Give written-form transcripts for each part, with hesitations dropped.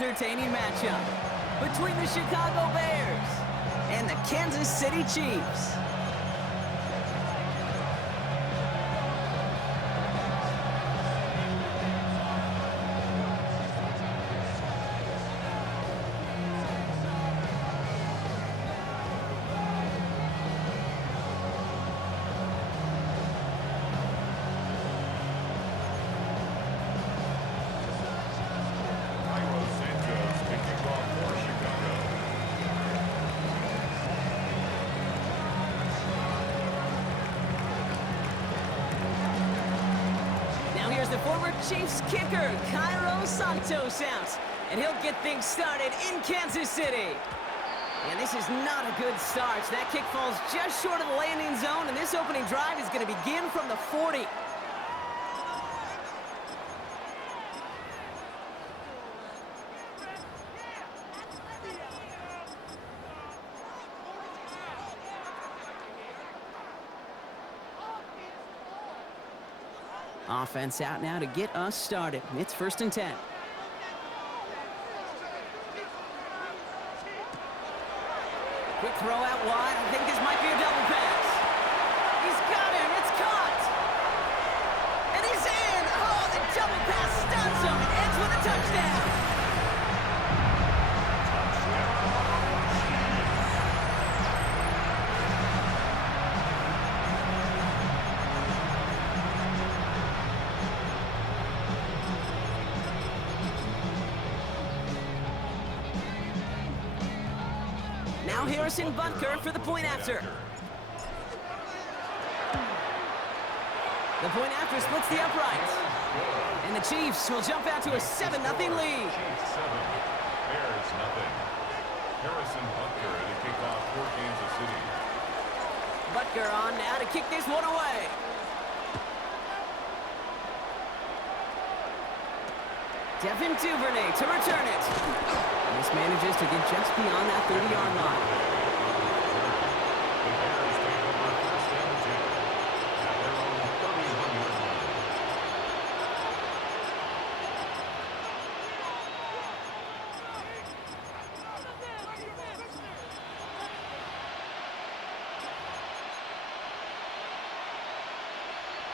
entertaining matchup between the Chicago Bears and the Kansas City Chiefs. The former Chiefs kicker, Cairo Santos out, and he'll get things started in Kansas City. And this is not a good start. That kick falls just short of the landing zone, and this opening drive is going to begin from the 40. Offense out now to get us started. It's 1st and 10. Quick throw out wide. I think this might be a double pass. He's got him. It's caught. And he's in. Oh, the double pass stuns him. It ends with a touchdown. Now Harrison Butker for the point after. The point after splits the uprights. And the Chiefs will jump out to a 7-0 lead. Chiefs 7, Bears nothing. Harrison Butker to kick off for Kansas City. Butker on now to kick this one away. Devin Duvernay to return it. This manages to get just beyond that 30-yard line. The Bears take over 1st and 10 at their own 31-yard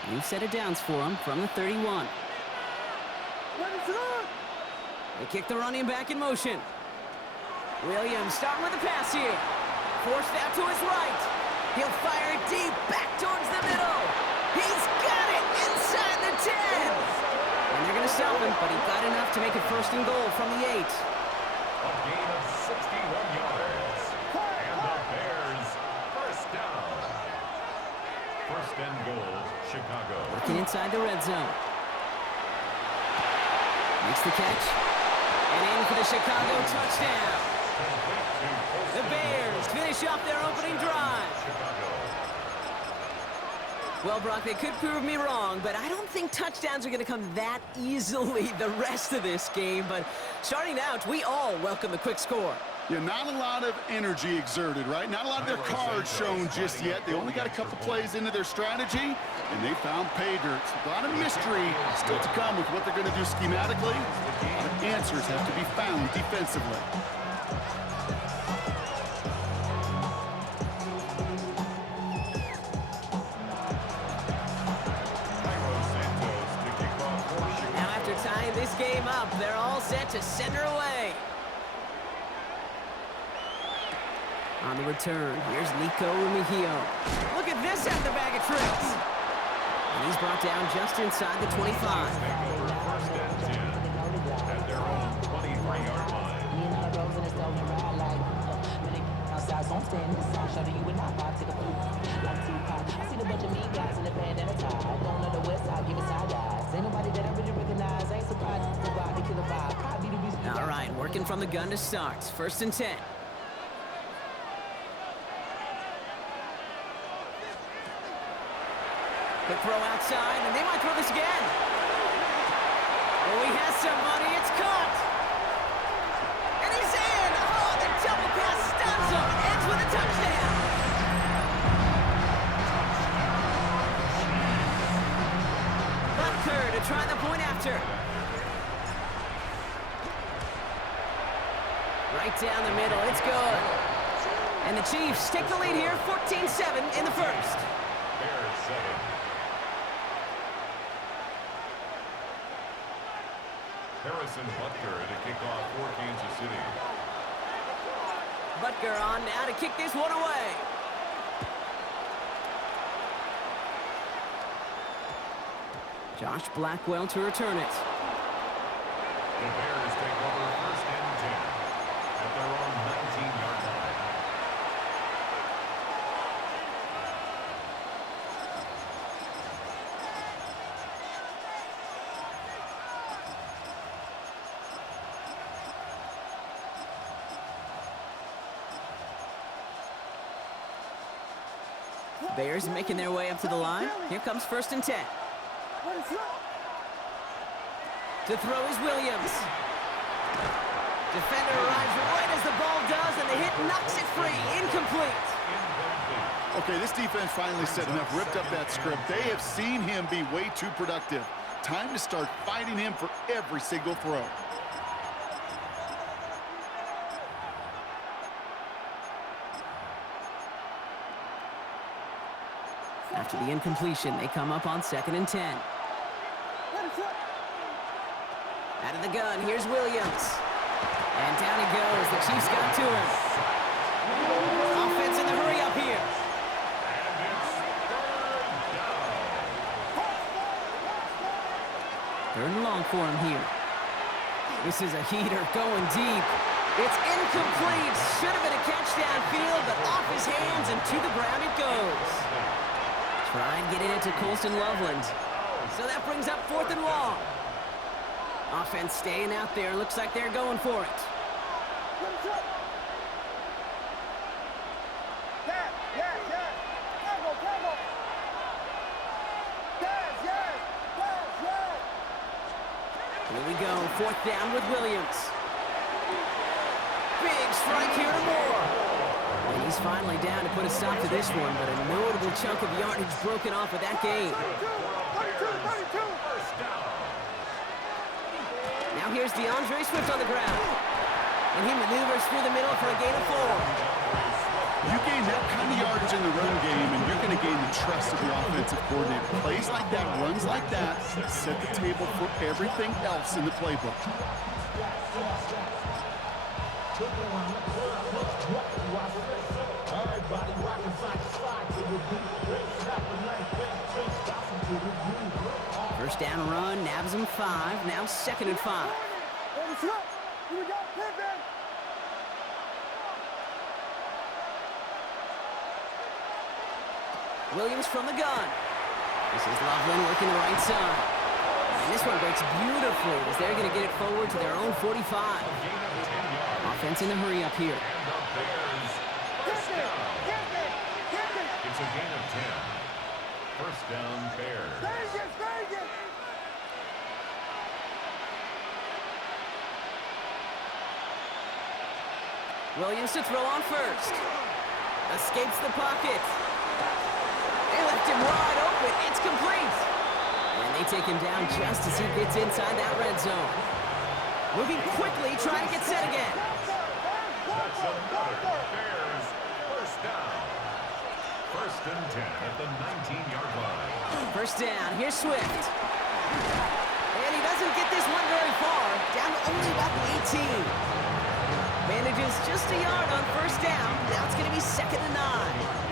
line. New set of downs for him from the 31. They kick the running back in motion. Williams starting with a pass here. Forced out to his right. He'll fire it deep back towards the middle. He's got it inside the 10. And they're going to stop him, but he got enough to make it 1st and goal from the 8. A gain of 61 yards. And the Bears 1st down. 1st and goal, Chicago. Working inside the red zone. Makes the catch. And in for the Chicago touchdown. The Bears finish off their opening drive. Well, Brock, they could prove me wrong, but I don't think touchdowns are going to come that easily the rest of this game. But starting out, we all welcome the quick score. Yeah, not a lot of energy exerted, right? Not a lot of their cards shown just yet. They only got a couple plays into their strategy, and they found pay dirt. A lot of mystery still to come with what they're going to do schematically. But answers have to be found defensively. Now after tying this game up, they're all set to send her away. On the return, here's Nico Mejio. Look at this at the bag of tricks. And he's brought down just inside the 25. First and 10 at their own 23-yard line. All right, working from the gun to start. 1st and 10. Quick throw outside, and they might throw this again. Oh, he has somebody. It's caught. And he's in. Oh, the double pass stuns him. Ends with a touchdown. Butker to try the point after. Right down the middle. It's good. And the Chiefs take the lead here, 14-7 in the first. Bears 7. Harrison Butker to kick off for Kansas City. Butker on now to kick this one away. Josh Blackwell to return it. The Bears take over first and 10 at their own 19-yard line. Bears making their way up to the line. Here comes first and 10. To throw is Williams. Defender arrives right as the ball does, and the hit knocks it free. Incomplete. Okay, this defense finally said enough, ripped up that script. They have seen him be way too productive. Time to start fighting him for every single throw. After the incompletion, they come up on second and 10. Out of the gun, here's Williams. And down he goes. The Chiefs got to him. Offense in the hurry up here. And it's Third and long for him here. This is a heater going deep. It's incomplete. Should have been a catch downfield, but off his hands and to the ground it goes. Try and get it into Colston Loveland. So that brings up fourth and long. Offense staying out there. Looks like they're going for it. Here we go. Fourth down with Williams. Big strike here to Moore. And he's finally down to put a stop to this one, but a notable chunk of yardage broken off with that game. Now here's DeAndre Swift on the ground. And he maneuvers through the middle for a gain of 4. You gain that kind of yardage in the run game, and you're going to gain the trust of the offensive coordinator. Plays like that, runs like that, set the table for everything else in the playbook. First down run, nabs him 5. Now second and 5. Williams from the gun. This is Loveland working the right side. And this one breaks beautifully as they're going to get it forward to their own 45. Offense in the hurry up here. It's a gain of 10. First down, Bears. Williams to throw on first. Escapes the pocket. They left him wide open. It's complete. And they take him down just as he gets inside that red zone. Moving quickly, trying to get set again. That's another Bears first down. First and 10 at the 19-yard line. First down. Here's Swift. And he doesn't get this one very far. Down to only about the 18. Manages just a yard on first down. Now it's going to be second and 9.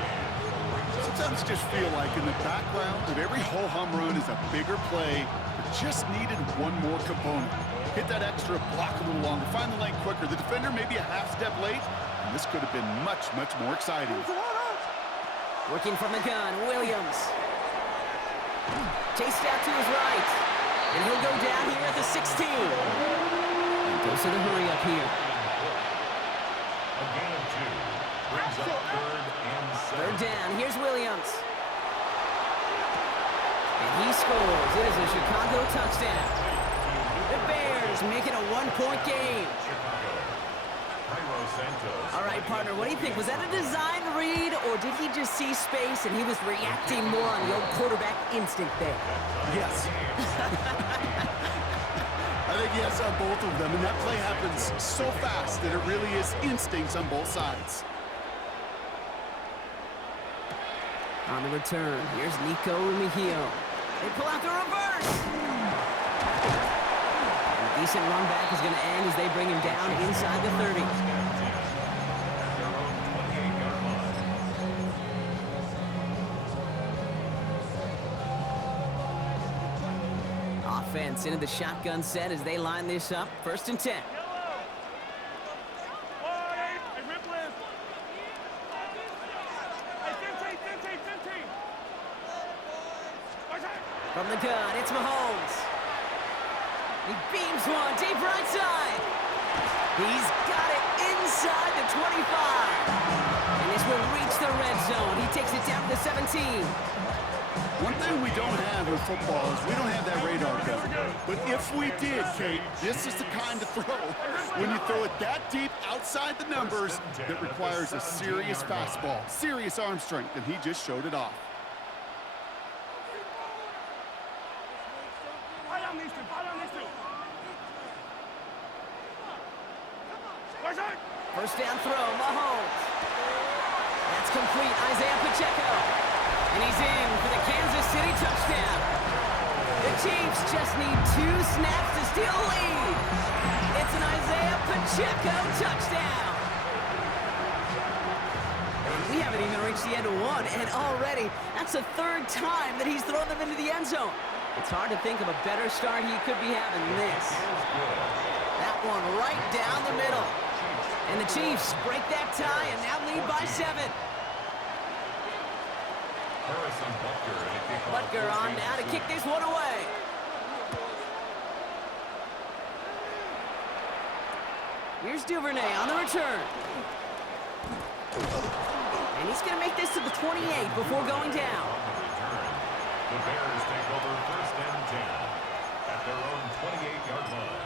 Sometimes just feel like in the background of every ho-hum run is a bigger play that just needed one more component. Hit that extra block a little longer, find the lane quicker. The defender maybe a half step late, and this could have been much, much more exciting. Working from the gun, Williams. Chased out to his right. And he'll go down here at the 16. And goes to the hurry up here. A gain of 2 brings up third and 7. Third down, here's Williams. And he scores. It is a Chicago touchdown. The Bears make it a one-point game. All right, partner, what do you think? Was that a design read, or did he just see space and he was reacting more on the old quarterback instinct there? Yes. I big yes on both of them, and that play happens so fast that it really is instincts on both sides. On the return, here's Nico Rumihio. They pull out the reverse. And a decent run back is going to end as they bring him down inside the 30. Offense into the shotgun set as they line this up. 1st and 10. From the gun, it's Mahomes. He beams one deep right side. He's got it inside the 25. And this will reach the red zone. He takes it down to the 17. One thing we don't have in football is we don't have that radar gun. But if we did, Kate, this is the kind of throw, when you throw it that deep outside the numbers, that requires a serious fastball, serious arm strength, and he just showed it off. First down throw, Mahomes. That's complete, Isaiah Pacheco. And he's in for the Kansas City touchdown. The Chiefs just need 2 snaps to steal a lead. It's an Isaiah Pacheco touchdown. We haven't even reached the end of one, and already that's the 3rd time that he's thrown them into the end zone. It's hard to think of a better start he could be having than this. That one right down the middle. And the Chiefs break that tie and now lead by 7. Butker on now to kick this one away. Here's Duvernay on the return. And he's going to make this to the 28 before going down. The Bears take over 1st and 10 at their own 28-yard line.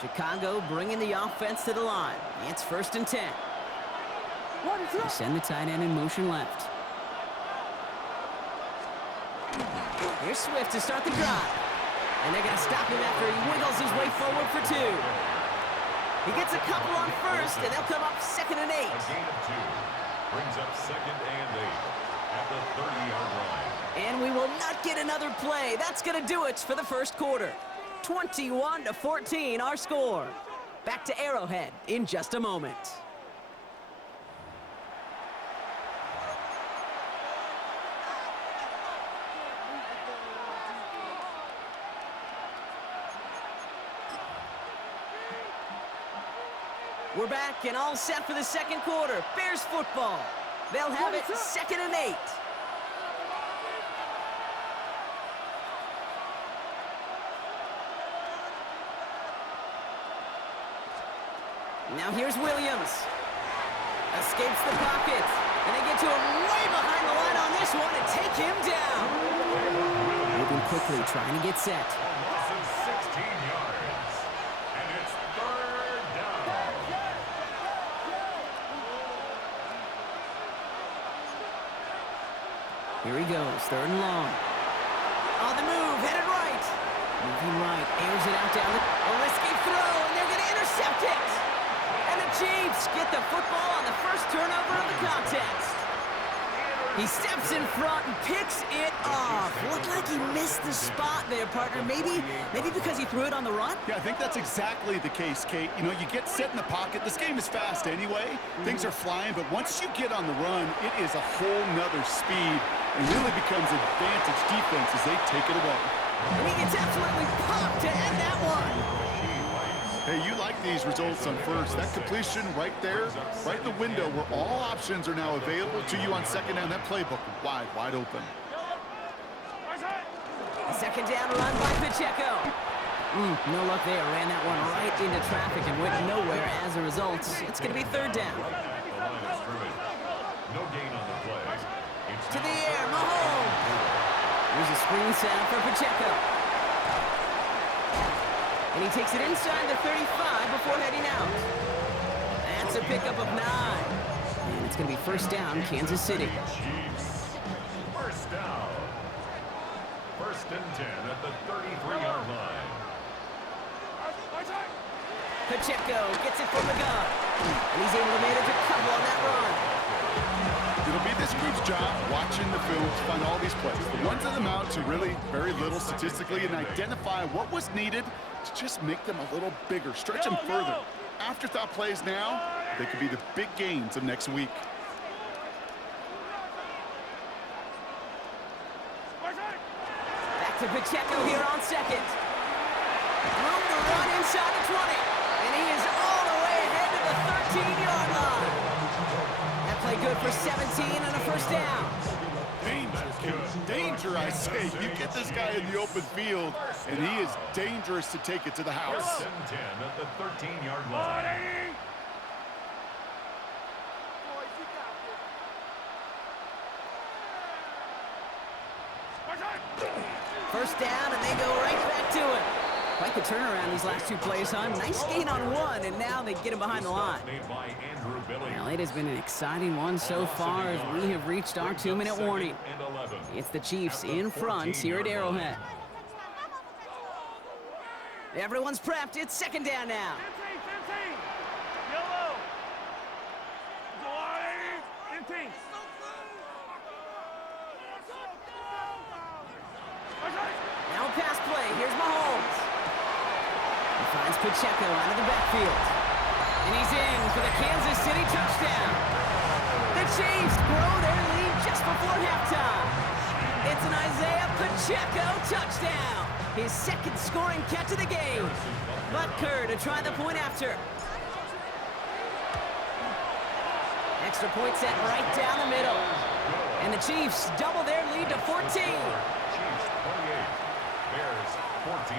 Chicago bringing the offense to the line. It's 1st and 10. They send the tight end in motion left. Here's Swift to start the drive. And they're going to stop him after he wiggles his way forward for 2. He gets a couple on 1st, and they'll come up 2nd and 8. A gain of 2 brings up 2nd and 8 at the 30-yard line. And we will not get another play. That's going to do it for the 1st quarter. 21-14 our score. Back to Arrowhead in just a moment. We're back and all set for the 2nd quarter. Bears football. They'll have it 2nd and 8. Now here's Williams. Escapes the pocket. And they get to him way behind the line on this one and take him down. Moving quickly, trying to get set. A loss of 16 yards. And it's 3rd down. Here he goes, 3rd and long. On the move, headed right. Moving right, airs it out down the... A risky throw, and they're going to intercept it. And the Chiefs get the football on the 1st turnover of the contest. He steps in front and picks it off. Looked like he missed the spot there, partner. Maybe because he threw it on the run? Yeah, I think that's exactly the case, Kate. You know, you get set in the pocket. This game is fast anyway. Things are flying, but once you get on the run, it is a whole nother speed and really becomes advantage defense as they take it away. And he gets absolutely popped to end that one. Hey, you like these results on 1st. That completion right there, right in the window where all options are now available to you on 2nd down. That playbook wide open. A 2nd down run by Pacheco. No luck there. Ran that one right into traffic and went nowhere as a result. It's going to be 3rd down. No gain on the play. To the air, Mahomes. Here's a screen set up for Pacheco. And he takes it inside the 35 before heading out. That's a pickup of 9. And it's going to be 1st down, Kansas City. Chiefs. 1st First and 10 at the 33-yard line. Pacheco gets it from the gun. And he's able to manage a couple on that run. It'll be this group's job watching the film to find all these plays. The ones that amount to really very little statistically and identify what was needed to just make them a little bigger, stretch them further. Afterthought plays now, they could be the big gains of next week. Back to Pacheco here on second. Room to run inside the 20. And he is all the way ahead to the 13-yard line. That play good for 17 and a first down. Danger, I say. You get this guy in the open field, and he is dangerous to take it to the house. First and 10 at the 13-yard line. First down, and they go right back to it. Quite the turnaround these last two plays, huh? Nice gain on one, and now they get him behind the line. Well, it has been an exciting one so far as we have reached our 2-minute warning. It's the Chiefs in front here at Arrowhead. Everyone's prepped. It's second down now. Now a pass play. Here's Mahomes. He finds Pacheco out of the backfield. And he's in for the Kansas City touchdown. The Chiefs grow their lead just before halftime. It's an Isaiah Pacheco touchdown. His second scoring catch of the game. Butker to try the point after. Extra point set right down the middle. And the Chiefs double their lead to 14. Chiefs 28, Bears 14.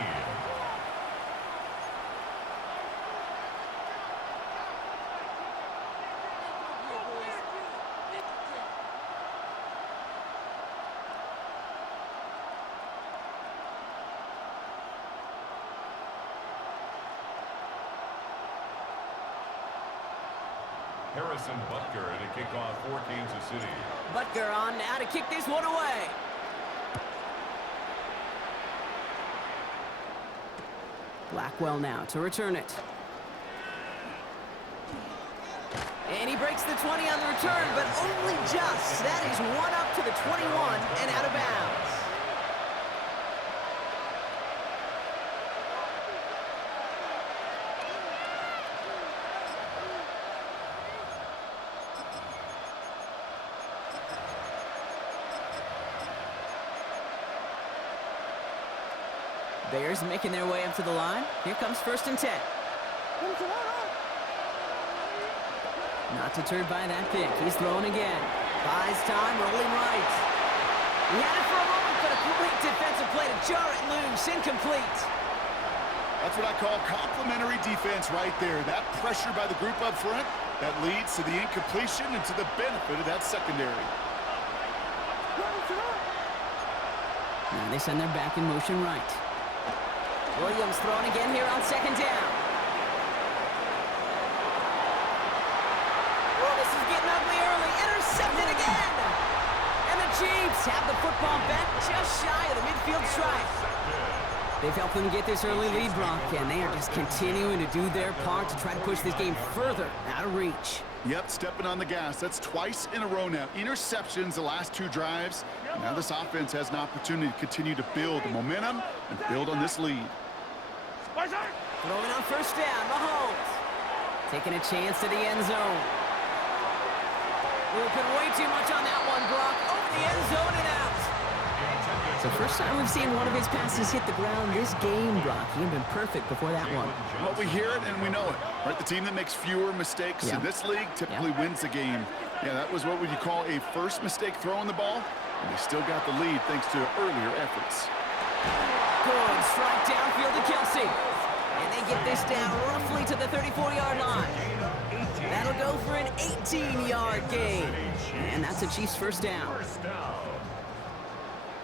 Harrison Butker to kick off for Kansas City. Butker on now to kick this one away. Blackwell now to return it. And he breaks the 20 on the return, but only just. That is one up to the 21 and out of bounds. Bears making their way up to the line. Here comes first and 10. Not deterred by that pick. He's throwing again. Buys time, rolling right. He had it for a moment, but a great defensive play to jar it loose. Incomplete. That's what I call complimentary defense right there. That pressure by the group up front, that leads to the incompletion and to the benefit of that secondary. Now they send their back in motion right. Williams thrown again here on second down. Oh, this is getting ugly early. Intercepted again. And the Chiefs have the football back just shy of the midfield stripe. They've helped them get this early lead, Brock, and they are just continuing to do their part to try to push this game further out of reach. Yep, stepping on the gas. That's twice in a row now. Interceptions the last two drives. And now this offense has an opportunity to continue to build the momentum and build on this lead. Throwing on first down, Mahomes. Taking a chance to the end zone. We'll put way too much on that one, Brock. Over the end zone and out. It's the first time we've seen one of his passes hit the ground this game, Brock. He had been perfect before that one. Well, we hear it and we know it. Right, the team that makes fewer mistakes in this league typically wins the game. Yeah, that was what would you call a first mistake throwing the ball, and they still got the lead thanks to earlier efforts. Good strike downfield to Kelsey. And they get this down roughly to the 34-yard line. That'll go for an 18-yard gain. And that's a Chiefs first down.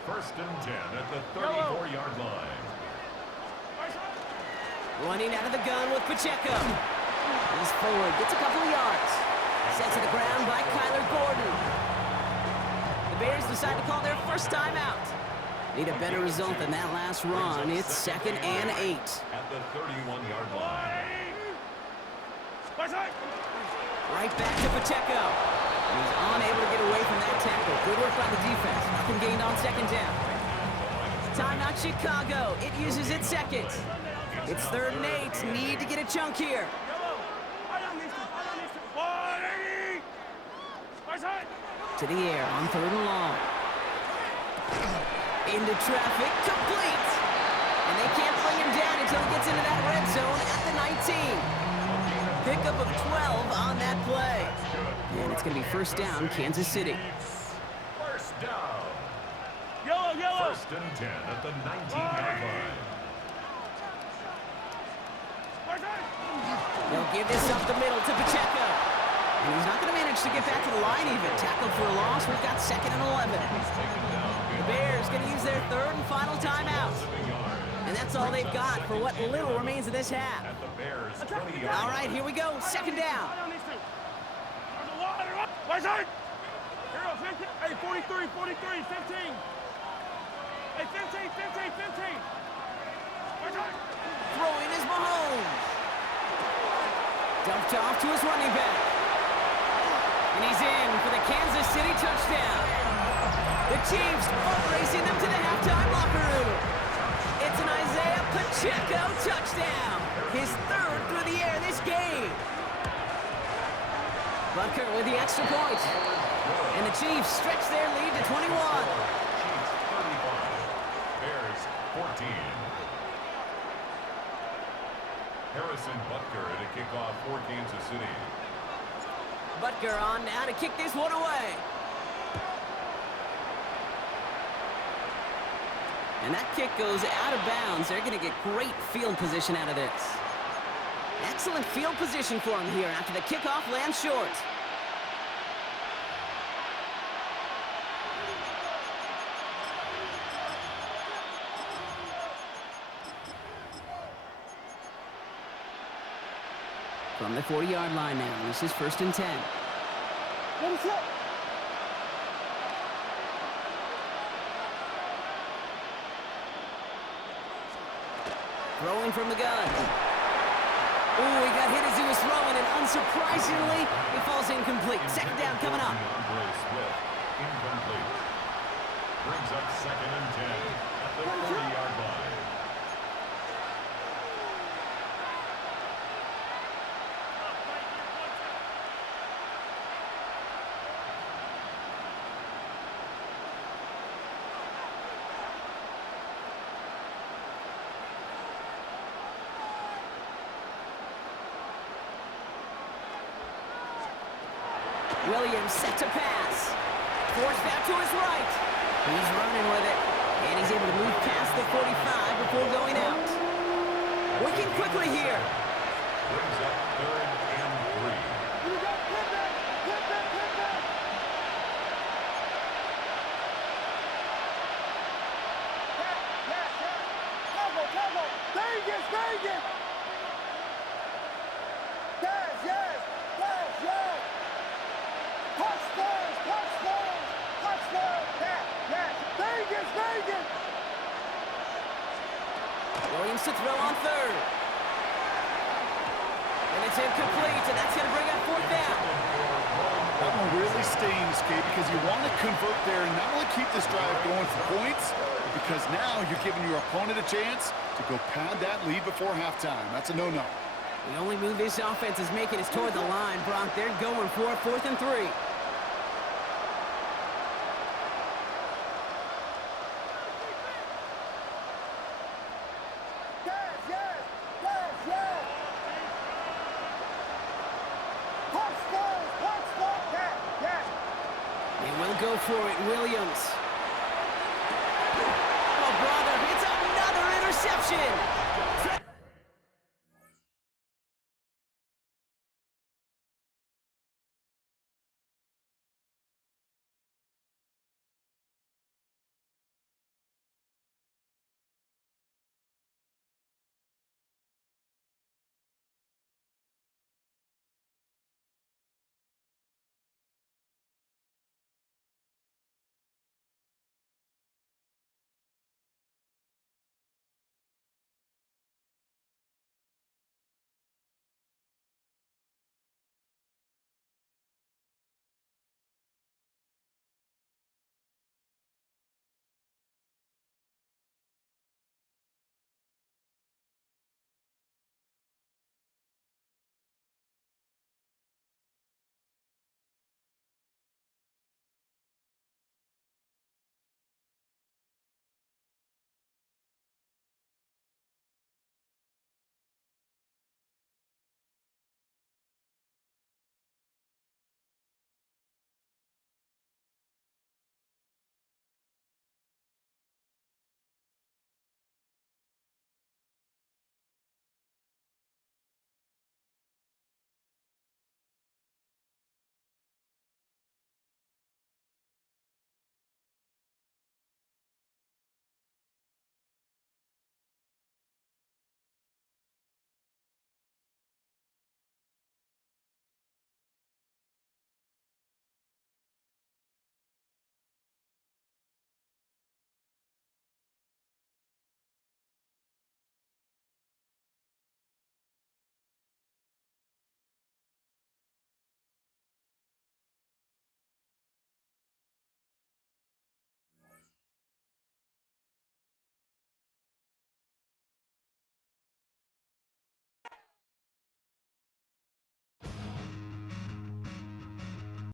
First and 10 at the 34-yard line. Running out of the gun with Pacheco. He's forward, gets a couple of yards. Sent to the ground by Kyler Gordon. The Bears decide to call their first timeout. Need a better result than that last run. It's 2nd and 8. At the 31-yard line. Right back to Pacheco. He's unable to get away from that tackle. Good work by the defense. Nothing gained on 2nd down. Timeout Chicago. It uses its 2nd. It's 3rd and 8. Need to get a chunk here. To the air on 3rd and long. Into traffic, complete. And they can't bring him down until he gets into that red zone at the 19. Pickup of 12 on that play. And it's going to be 1st down, Kansas City. 1st down. Yellow. 1st and 10 at the 19-yard line. They'll give this up the middle to Pacheco. And he's not going to manage to get back to the line even. Tackled for a loss. We've got 2nd and 11. The Bears going to use their 3rd and final timeout. And that's all they've got for what little remains of this half. At the Bears 20-yard All right, here we go. 2nd down. Hey, 43, 15. Hey, 15. Throwing is Mahomes. Dumped off to his running back. And he's in for the Kansas City touchdown. The Chiefs are racing them to the halftime locker room. It's an Isaiah Pacheco touchdown. His 3rd through the air this game. Butker with the extra point. And the Chiefs stretch their lead to 21. Chiefs 35. Bears 14. Harrison Butker to kick off for Kansas City. Butker on now to kick this one away. And that kick goes out of bounds. They're going to get great field position out of this. Excellent field position for him here after the kickoff lands short. From the 40-yard line now, this is 1st and 10. Throwing from the gun. Ooh, he got hit as he was throwing, and unsurprisingly, he falls incomplete. 2nd down coming up. Incomplete. Brings up 2nd and 10 at the 40-yard line. Williams set to pass. Forced out to his right. He's running with it. And he's able to move past the 45 before going out. Working quickly here. Brings up 3rd and 3. Vegas! Yes! Vegas! Williams to throw on 3rd. And it's incomplete, and that's going to bring up 4th down. That one really stings, Kate, because you want to convert there and not only keep this drive going for points, because now you're giving your opponent a chance to go pad that lead before halftime. That's a no-no. The only move this offense is making is toward the line, Brock. They're going for 4th and 3. Go for it, Williams. Oh, brother, it's another interception.